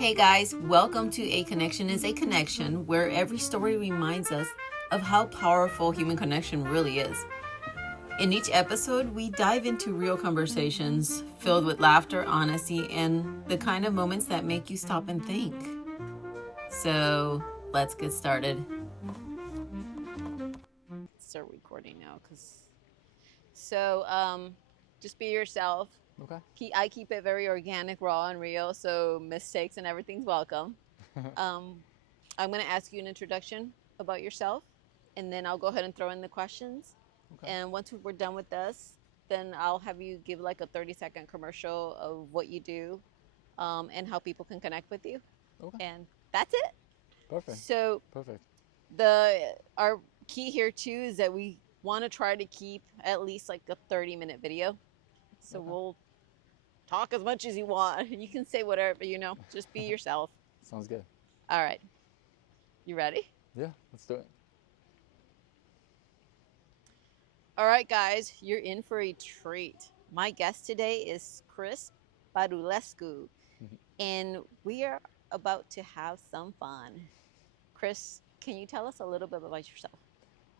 Hey guys, welcome to A Connection is a Connection, where every story reminds us of how powerful human connection really is. In each episode, we dive into real conversations filled with laughter, honesty, and the kind of moments that make you stop and think. So, let's get started. Start recording now, just be yourself. Okay. I keep it very organic, raw, and real, so mistakes and everything's welcome. I'm going to ask you an introduction about yourself, and then I'll go ahead and throw in the questions. Okay. And once we're done with this, then I'll have you give like a 30-second commercial of what you do, and how people can connect with you. Okay. And that's it. Perfect. So Perfect. our key here too is that we want to try to keep at least like a 30-minute video. So Okay. we'll talk as much as you want. You can say whatever, just be yourself. Sounds good. All right. You ready? Yeah, let's do it. All right, guys, you're in for a treat. My guest today is Chris Badulescu, and we are about to have some fun. Chris, can you tell us a little bit about yourself?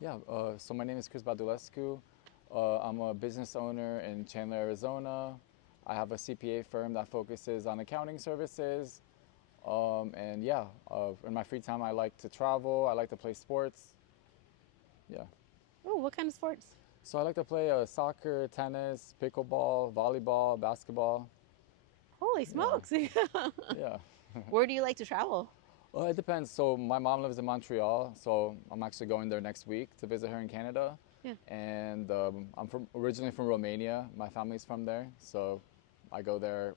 Yeah, so my name is Chris Badulescu. I'm a business owner in Chandler, Arizona. I have a CPA firm that focuses on accounting services. And yeah, in my free time, I like to travel. I like to play sports. Yeah. Oh, what kind of sports? So I like to play soccer, tennis, pickleball, volleyball, basketball. Holy smokes. Yeah. Where do you like to travel? Well, it depends. So my mom lives in Montreal, so I'm actually going there next week to visit her in Canada. Yeah. And originally from Romania. My family's from there, so I go there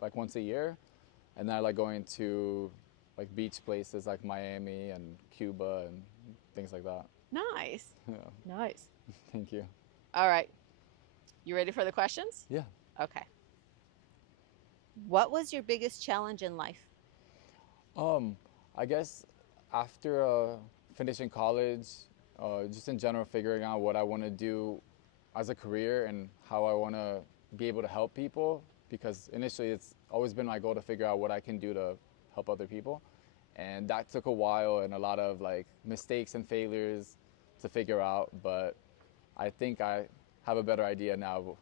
like once a year, and then I like going to like beach places like Miami and Cuba and things like that. Nice. Yeah. Nice. Thank you. All right. You ready for the questions? Yeah. Okay. What was your biggest challenge in life? I guess after finishing college, just in general figuring out what I want to do as a career and how I want to be able to help people, because initially it's always been my goal to figure out what I can do to help other people. And that took a while and a lot of like mistakes and failures to figure out, but I think I have a better idea now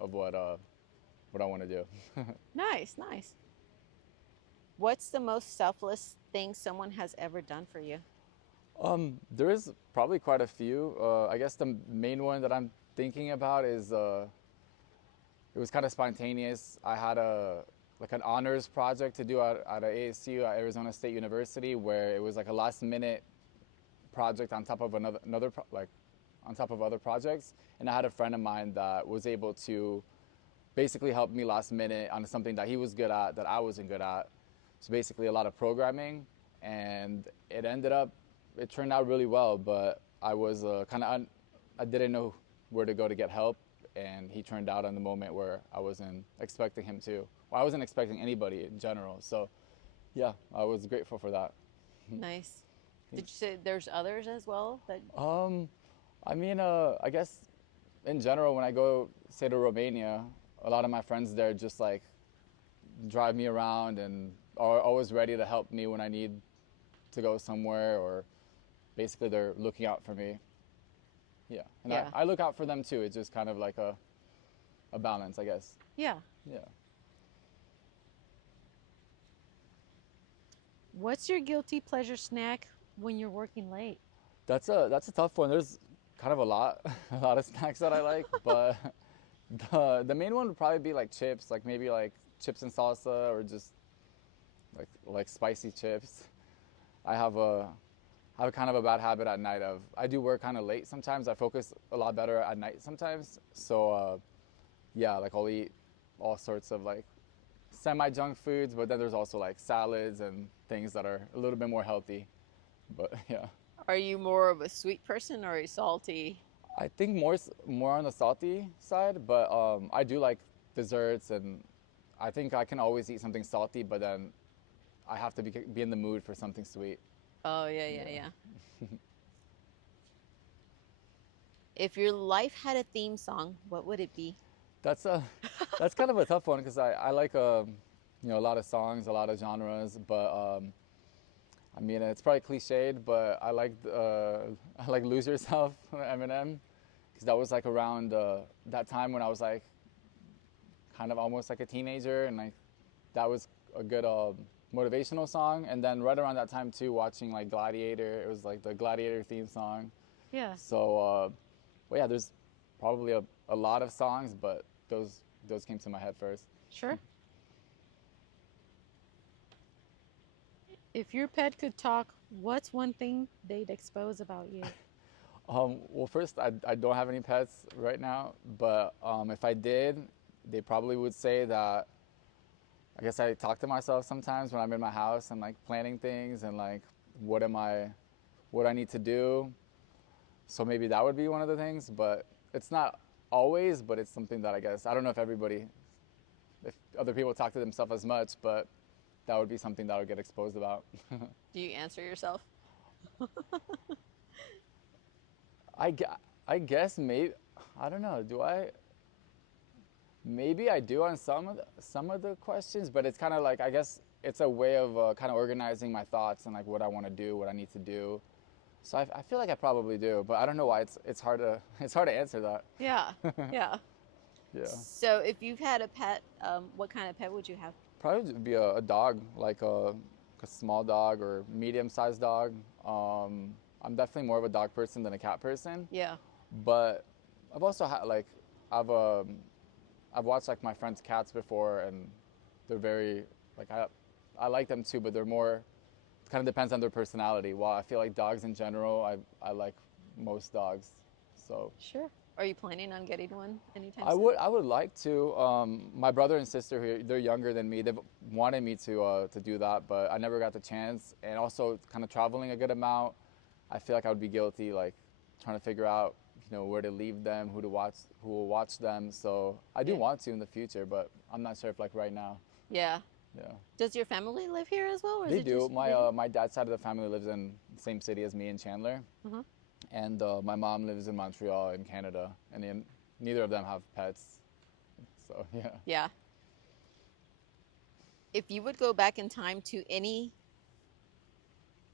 of what I want to do. Nice, nice. What's the most selfless thing someone has ever done for you? There is probably quite a few. I guess the main one that I'm thinking about is it was kind of spontaneous. I had like an honors project to do at ASU at Arizona State University, where it was like a last minute project on top of on top of other projects, and I had a friend of mine that was able to basically help me last minute on something that he was good at that I wasn't good at. So basically a lot of programming, and it turned out really well, but I was I didn't know where to go to get help, and he turned out in the moment where I wasn't expecting him to. Well, I wasn't expecting anybody in general. So yeah, I was grateful for that. Nice. Did you say there's others as well that I guess in general, when I go, say, to Romania, a lot of my friends there just like drive me around and are always ready to help me when I need to go somewhere, or basically they're looking out for me. Yeah, and Yeah. I look out for them too. It's just kind of like a balance, I guess. Yeah. Yeah. What's your guilty pleasure snack when you're working late? That's a tough one. There's kind of a lot, a lot of snacks that I like, but the main one would probably be like chips, like maybe like chips and salsa, or just like spicy chips. I have a kind of a bad habit at night of I do work kind of late sometimes. I focus a lot better at night sometimes. So yeah, like I'll eat all sorts of like semi junk foods, but then there's also like salads and things that are a little bit more healthy. But yeah. Are you more of a sweet person or a salty? I think more on the salty side, but I do like desserts, and I think I can always eat something salty, but then I have to be in the mood for something sweet. Oh, yeah, yeah, Yeah. yeah. If your life had a theme song, what would it be? That's a that's kind of a tough one because I like you know, a lot of songs, a lot of genres, but I mean, it's probably cliched, but I like I like "Lose Yourself" Eminem, because that was like around that time when I was like kind of almost like a teenager, and like that was a good motivational song. And then right around that time too, watching like Gladiator, it was like the Gladiator theme song. Yeah. So, well, yeah, there's probably a lot of songs, but those came to my head first. Sure. If your pet could talk, what's one thing they'd expose about you? Well, first, I don't have any pets right now, but if I did, they probably would say that I guess I talk to myself sometimes when I'm in my house and like planning things and like what I need to do. So maybe that would be one of the things, but it's not always, but it's something that I guess, I don't know if other people talk to themselves as much, but that would be something that I would get exposed about. Do you answer yourself? I guess maybe, I don't know, maybe I do on some of the questions, but it's kind of like, I guess it's a way of kind of organizing my thoughts and like what I want to do, what I need to do. So I feel like I probably do, but I don't know why it's hard to it's hard to answer that. Yeah. Yeah. Yeah, So if you've had a pet, what kind of pet would you have? probably be a dog, like a small dog or medium-sized dog. I'm definitely more of a dog person than a cat person, Yeah. but I've also had like I've I've watched like my friends' cats before, and they're very like I like them too, but they're more. It kind of depends on their personality. While I feel like dogs in general, I like most dogs. So Sure. Are you planning on getting one anytime soon? I would like to. My brother and sister here, they're younger than me. They've wanted me to do that, but I never got the chance. And also, kind of traveling a good amount, I feel like I would be guilty, like trying to figure out, you know, where to leave them, who will watch them. So I do Yeah. want to in the future, but I'm not sure if like right now. Yeah. Yeah. Does your family live here as well, or is They it do. just My dad's side of the family lives in the same city as me in Chandler, Uh-huh. and my mom lives in Montreal in Canada, and neither of them have pets. So yeah. Yeah. If you would go back in time to any,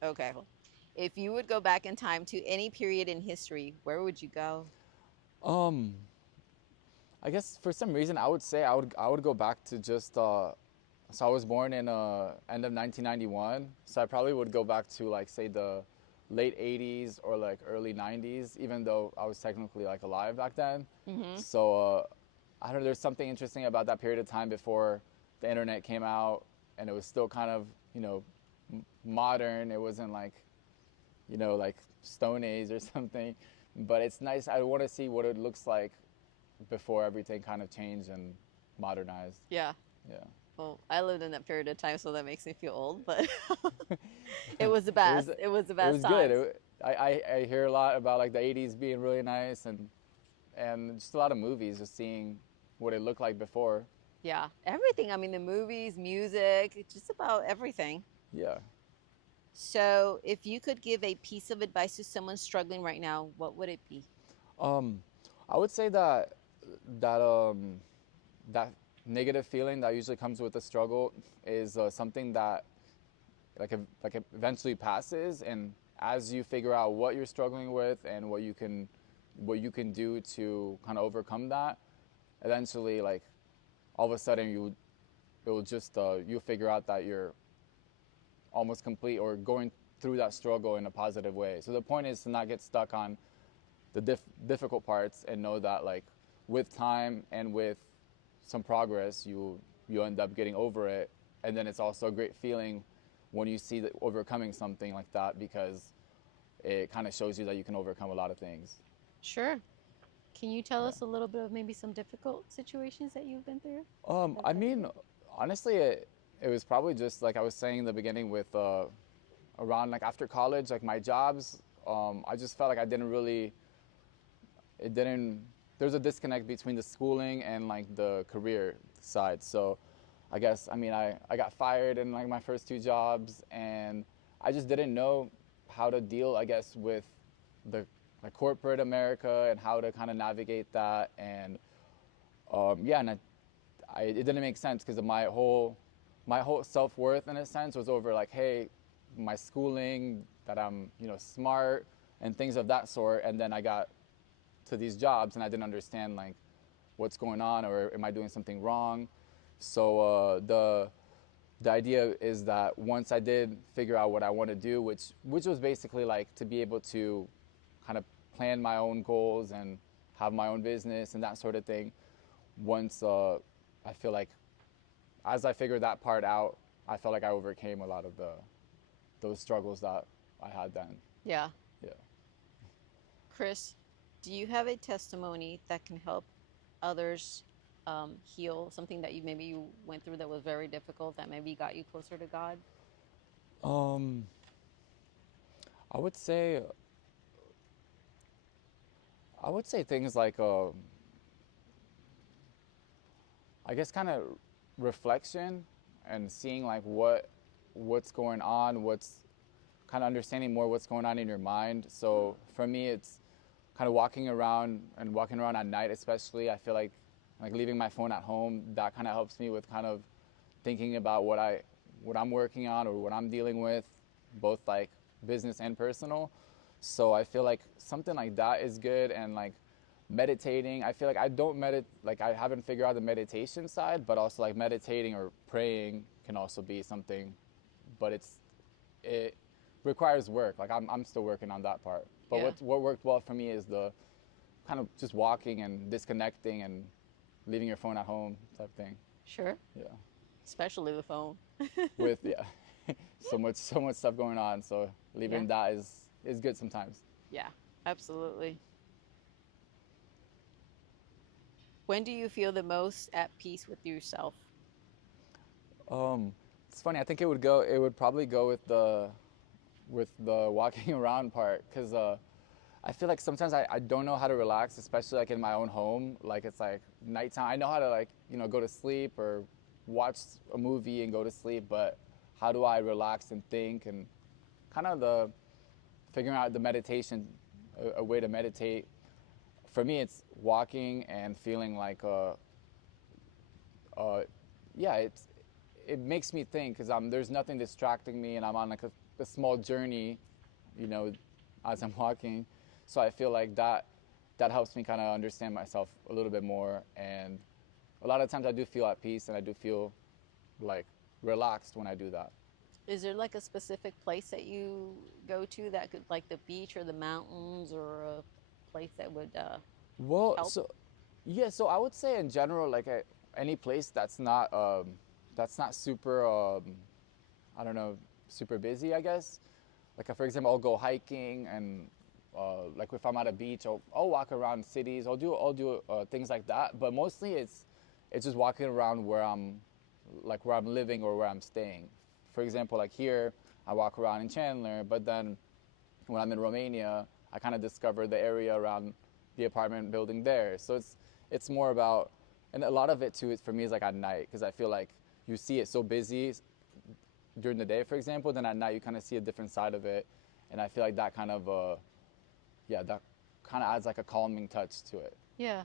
okay, hold- if you would go back in time to any period in history, where would you go? Um, I guess for some reason I would say I would go back to just so I was born in end of 1991, so I probably would go back to like say the late 80s or like early 90s, even though I was technically like alive back then. Mm-hmm. So I don't know, there's something interesting about that period of time before the internet came out, and it was still kind of, you know, modern. It wasn't like, you know, like Stone Age or something. But it's nice. I want to see what it looks like before everything kind of changed and modernized. Yeah. Yeah. Well, I lived in that period of time, so that makes me feel old, but it was the best. It was the It best was time. good. I hear a lot about like the 80s being really nice, and just a lot of movies, just seeing what it looked like before. Yeah, everything. I mean, the movies, music, just about everything. Yeah. So, if you could give a piece of advice to someone struggling right now, what would it be? Um, I would say that that negative feeling that usually comes with the struggle is something that like eventually passes, and as you figure out what you're struggling with and what you can do to kind of overcome that, eventually like all of a sudden it will just you'll figure out that you're almost complete or going through that struggle in a positive way. So the point is to not get stuck on the difficult parts, and know that like with time and with some progress you end up getting over it. And then it's also a great feeling when you see that overcoming something like that, because it kind of shows you that you can overcome a lot of things. Sure. Can you tell us a little bit of maybe some difficult situations that you've been through? I mean, honestly, it was probably just like I was saying in the beginning with around like after college, like my jobs, I just felt like there's a disconnect between the schooling and like the career side. So I guess, I mean, I got fired in like my first two jobs, and I just didn't know how to deal, I guess, with the like corporate America and how to kind of navigate that. And yeah, and it didn't make sense because of my whole my whole self-worth in a sense was over like, hey, my schooling, that I'm, smart and things of that sort. And then I got to these jobs and I didn't understand like what's going on, or am I doing something wrong? So the idea is that once I did figure out what I want to do, which was basically like to be able to kind of plan my own goals and have my own business and that sort of thing. Once I feel like as I figured that part out, I felt like I overcame a lot of those struggles that I had then. Yeah. Yeah. Chris, do you have a testimony that can help others heal something that maybe you went through that was very difficult, that maybe got you closer to God? Um, I would say things like I guess kind of reflection and seeing like what's going on, what's kind of understanding more what's going on in your mind. So for me, it's kind of walking around at night, especially. I feel like leaving my phone at home, that kind of helps me with kind of thinking about what I'm working on or what I'm dealing with, both like business and personal. So I feel like something like that is good. And like meditating, I feel like I don't meditate, like I haven't figured out the meditation side, but also like meditating or praying can also be something, but it requires work. Like I'm still working on that part. But Yeah. what worked well for me is the kind of just walking and disconnecting and leaving your phone at home type thing. Sure. Yeah. Especially the phone. With so much stuff going on. So leaving that is good sometimes. Yeah, absolutely. When do you feel the most at peace with yourself? It's funny. I think it would probably go with the walking around part, because I feel like sometimes I don't know how to relax, especially like in my own home. Like it's like nighttime. I know how to like, go to sleep or watch a movie and go to sleep, but how do I relax and think, and kind of the figuring out the meditation, a way to meditate. For me, it's walking and feeling like yeah, it makes me think, because there's nothing distracting me, and I'm on like a small journey, as I'm walking. So I feel like that helps me kind of understand myself a little bit more. And a lot of times I do feel at peace, and I do feel like relaxed when I do that. Is there like a specific place that you go to that could, like the beach or the mountains, or a place that would Well, help? so I would say in general, like any place that's not super, I don't know, super busy, I guess. Like for example, I'll go hiking, and like if I'm at a beach, I'll walk around cities. I'll do things like that. But mostly it's just walking around where I'm living or where I'm staying. For example, like here, I walk around in Chandler, but then when I'm in Romania, I kind of discover the area around the apartment building there. So it's more about, and a lot of it too for me is like at night, because I feel like you see it so busy during the day, for example, then at night you kind of see a different side of it, and I feel like that kind of that kind of adds like a calming touch to it. Yeah.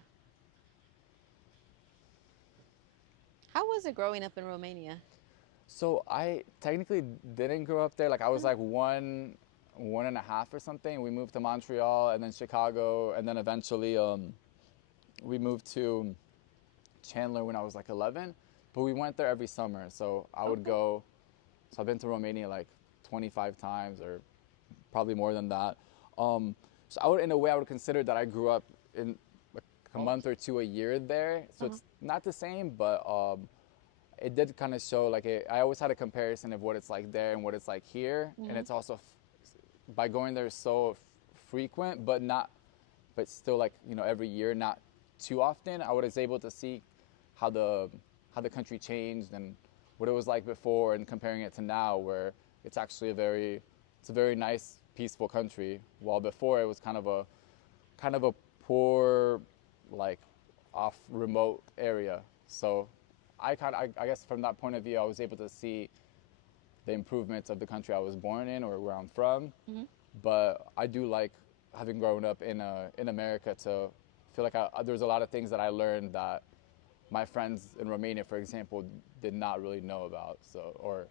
How was it growing up in Romania? So I technically didn't grow up there. Like I was like one and a half or something. We moved to Montreal and then Chicago, and then eventually we moved to Chandler when I was like 11. But we went there every summer, so I would go. So I've been to Romania like 25 times, or probably more than that. So in a way, I would consider that I grew up in like a month or two a year there. So it's not the same, but it did kind of show like I always had a comparison of what it's like there and what it's like here, and it's also by going there so frequent, but still like every year, not too often. I was able to see how the country changed and what it was like before, and comparing it to now, where it's actually a very nice, peaceful country, while before it was kind of a poor, like off remote area. So I guess from that point of view, I was able to see the improvements of the country I was born in or where I'm from. But I do like, having grown up in America, to feel like there's a lot of things that I learned that my friends in Romania, for example, did not really know about. So, or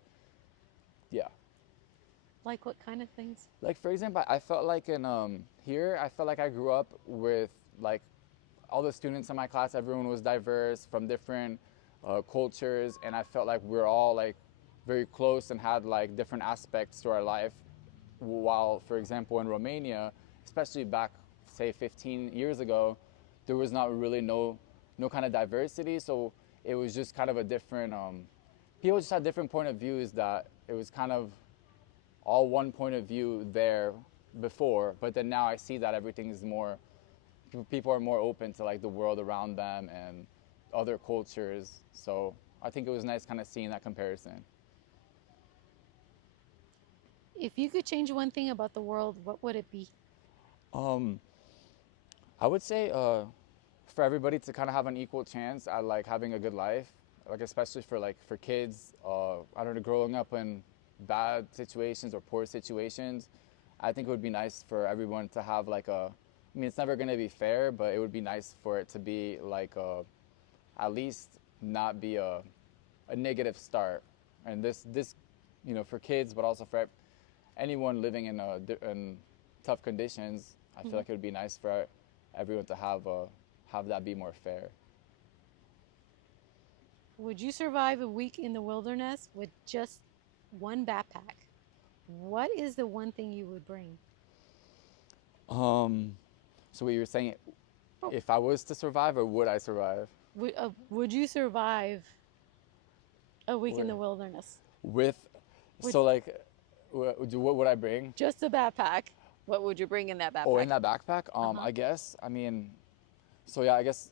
yeah. Like what kind of things? Like for example, I felt like in here, I felt like I grew up with like all the students in my class. Everyone was diverse from different cultures, and I felt like we're all like very close and had like different aspects to our life. While, for example, in Romania, especially back say 15 years ago, there was not really no kind of diversity. So it was just kind of a different. People just had different point of views that it was kind of all one point of view there before, but then now I see that everything is more, people are more open to like the world around them and other cultures. So I think it was nice kind of seeing that comparison. If you could change one thing about the world, what would it be? Um, I would say for everybody to kind of have an equal chance at like having a good life, like especially for like for kids, I don't know, growing up in bad situations or poor situations. I think it would be nice for everyone to have like a, I mean, it's never going to be fair, but it would be nice for it to be like at least not be a negative start. And this, you know, for kids, but also for anyone living in tough conditions, I feel like it would be nice for everyone to have that be more fair. Would you survive a week in the wilderness with just one backpack? What is the one thing you would bring? So what you were saying, Oh. if I was to survive, or would I survive? Would you survive a week in the Would- wilderness? With, Would- so like, what would I bring? Just a backpack. What would you bring in that backpack? Oh, in that backpack? Uh-huh. I guess, I mean, so yeah, I guess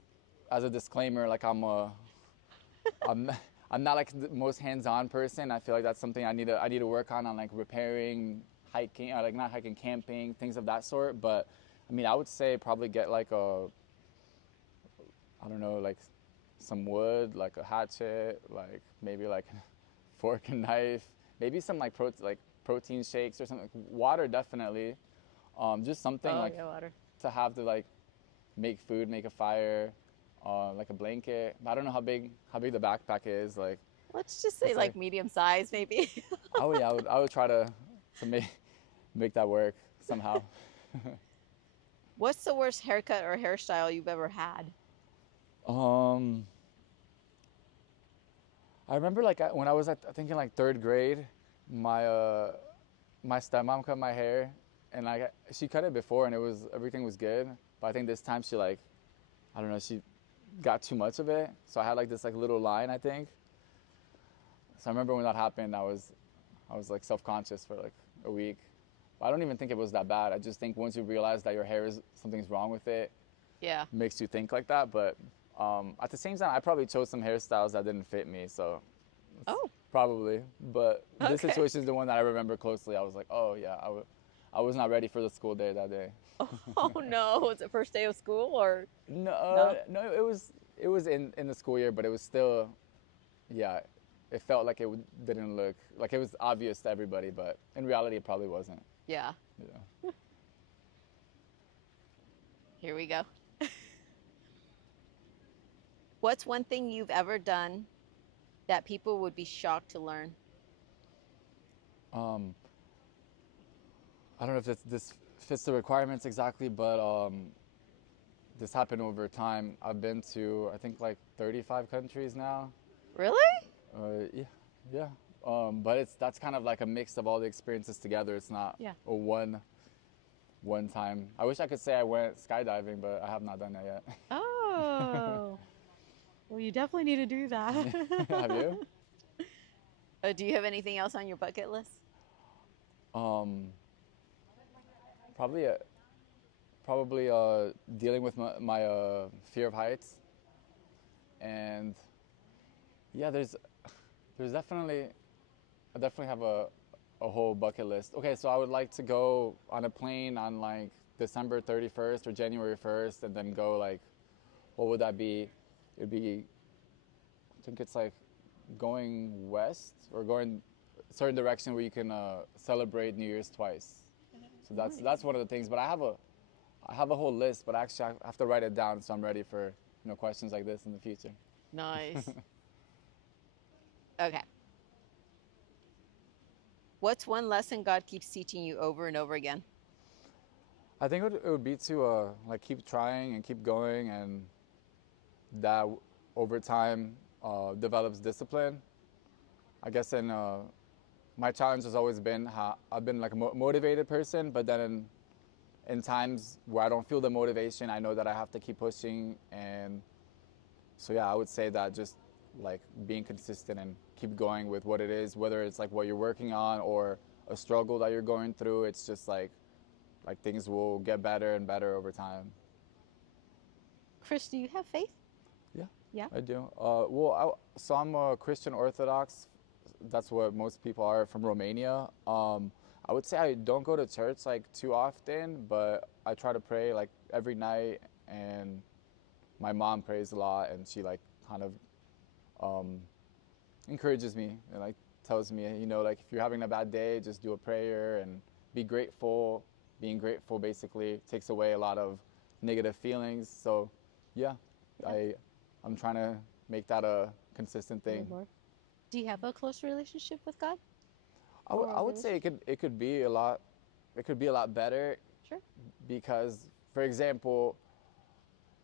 as a disclaimer, like I'm I'm not like the most hands-on person. I feel like that's something I need to work on like repairing, hiking, or like not hiking, camping, things of that sort. But I mean, I would say probably get like I don't know, like some wood, like a hatchet, like maybe like a fork and knife, maybe some like protein shakes or something. Water definitely. Just something Oh, like yeah, water. to have to like make food, make a fire, like a blanket. I don't know how big the backpack is. Like, Let's just say It's like like- medium size, maybe. oh yeah, I would try to make that work somehow. What's the worst haircut or hairstyle you've ever had? Um, I remember like when I was I think in like third grade, my stepmom cut my hair, and like she cut it before and everything was good. But I think this time she like, I don't know, she got too much of it. So I had like this like little line, I think. So I remember when that happened, I was like self-conscious for like a week. But I don't even think it was that bad. I just think once you realize that your hair is something's wrong with it, Yeah. it makes you think like that. But at the same time, I probably chose some hairstyles that didn't fit me. So Oh. probably. But this Okay. situation is the one that I remember closely. I was like, oh yeah, I was not ready for the school day that day. Oh no. Was it first day of school or? No, it was in the school year, but it was still, yeah, it felt like didn't look like it was obvious to everybody, but in reality, it probably wasn't. Yeah. Yeah. Here we go. What's one thing you've ever done that people would be shocked to learn? I don't know if this fits the requirements exactly, but this happened over time. I've been to I think like 35 countries now. Really? Yeah, yeah. But that's kind of like a mix of all the experiences together. It's not Yeah. a one time. I wish I could say I went skydiving, but I have not done that yet. Oh. Well, you definitely need to do that. Have you? Do you have anything else on your bucket list? Probably dealing with my fear of heights, and yeah, there's definitely I definitely have a whole bucket list. Okay, so I would like to go on a plane on like December 31st or January 1st, and then go like, what would that be? It'd be, I think it's like going west or going a certain direction where you can celebrate New Year's twice. So that's one of the things. But I have a whole list, but actually I have to write it down so I'm ready for questions like this in the future. Nice. Okay. What's one lesson God keeps teaching you over and over again? I think it would be to like keep trying and keep going, and that over time develops discipline. I guess in my challenge has always been how I've been like a motivated person, but then in times where I don't feel the motivation, I know that I have to keep pushing. And so yeah, I would say that just like being consistent and keep going with what it is, whether it's like what you're working on or a struggle that you're going through. It's just like things will get better and better over time. Chris, do you have faith? Yeah, Yeah. I do. So I'm a Christian Orthodox. That's what most people are from Romania. I would say I don't go to church like too often, but I try to pray like every night. And my mom prays a lot, and she like kind of encourages me and like tells me, like if you're having a bad day, just do a prayer and be grateful. Being grateful basically takes away a lot of negative feelings. So yeah, I'm trying to make that a consistent thing. Do you have a close relationship with God? I would say it could be a lot better. Sure. Because for example,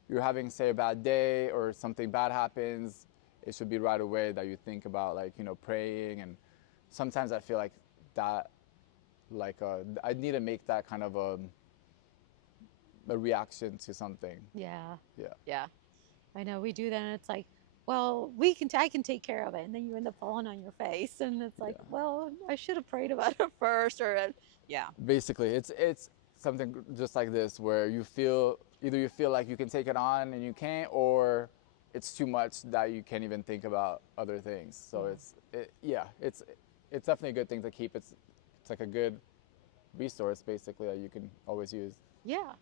you're having say a bad day or something bad happens, it should be right away that you think about like praying. And sometimes I feel like that I need to make that kind of a reaction to something. Yeah. Yeah. Yeah. I know we do that, and it's like, well, I can take care of it, and then you end up falling on your face, and it's like, Yeah. well, I should have prayed about it first, or yeah. Basically, it's something just like this where you feel like you can take it on and you can't, or it's too much that you can't even think about other things. So it's definitely a good thing to keep. It's like a good resource basically that you can always use. Yeah.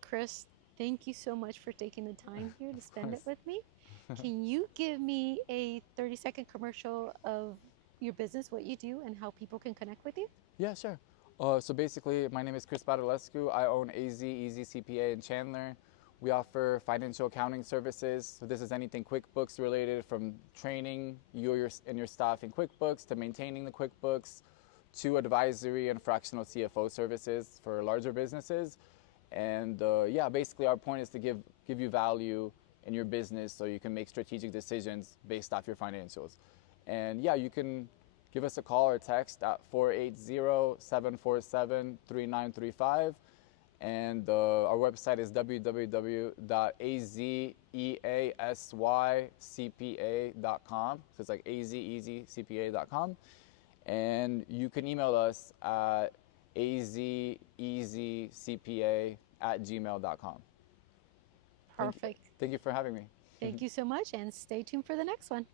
Chris, thank you so much for taking the time here to spend it with me. Can you give me a 30-second commercial of your business, what you do, and how people can connect with you? Yeah, sure. So basically, my name is Chris Badulescu. I own AZ Easy CPA in Chandler. We offer financial accounting services. So this is anything QuickBooks related, from training you and your staff in QuickBooks to maintaining the QuickBooks, to advisory and fractional CFO services for larger businesses. And yeah, basically our point is to give you value in your business so you can make strategic decisions based off your financials. And yeah, you can give us a call or text at 480-747-3935. And our website is www.azeasycpa.com. So it's like azeasycpa.com. And you can email us at azeasycpa@gmail.com. Perfect. Thank you for having me. Thank you so much, and stay tuned for the next one.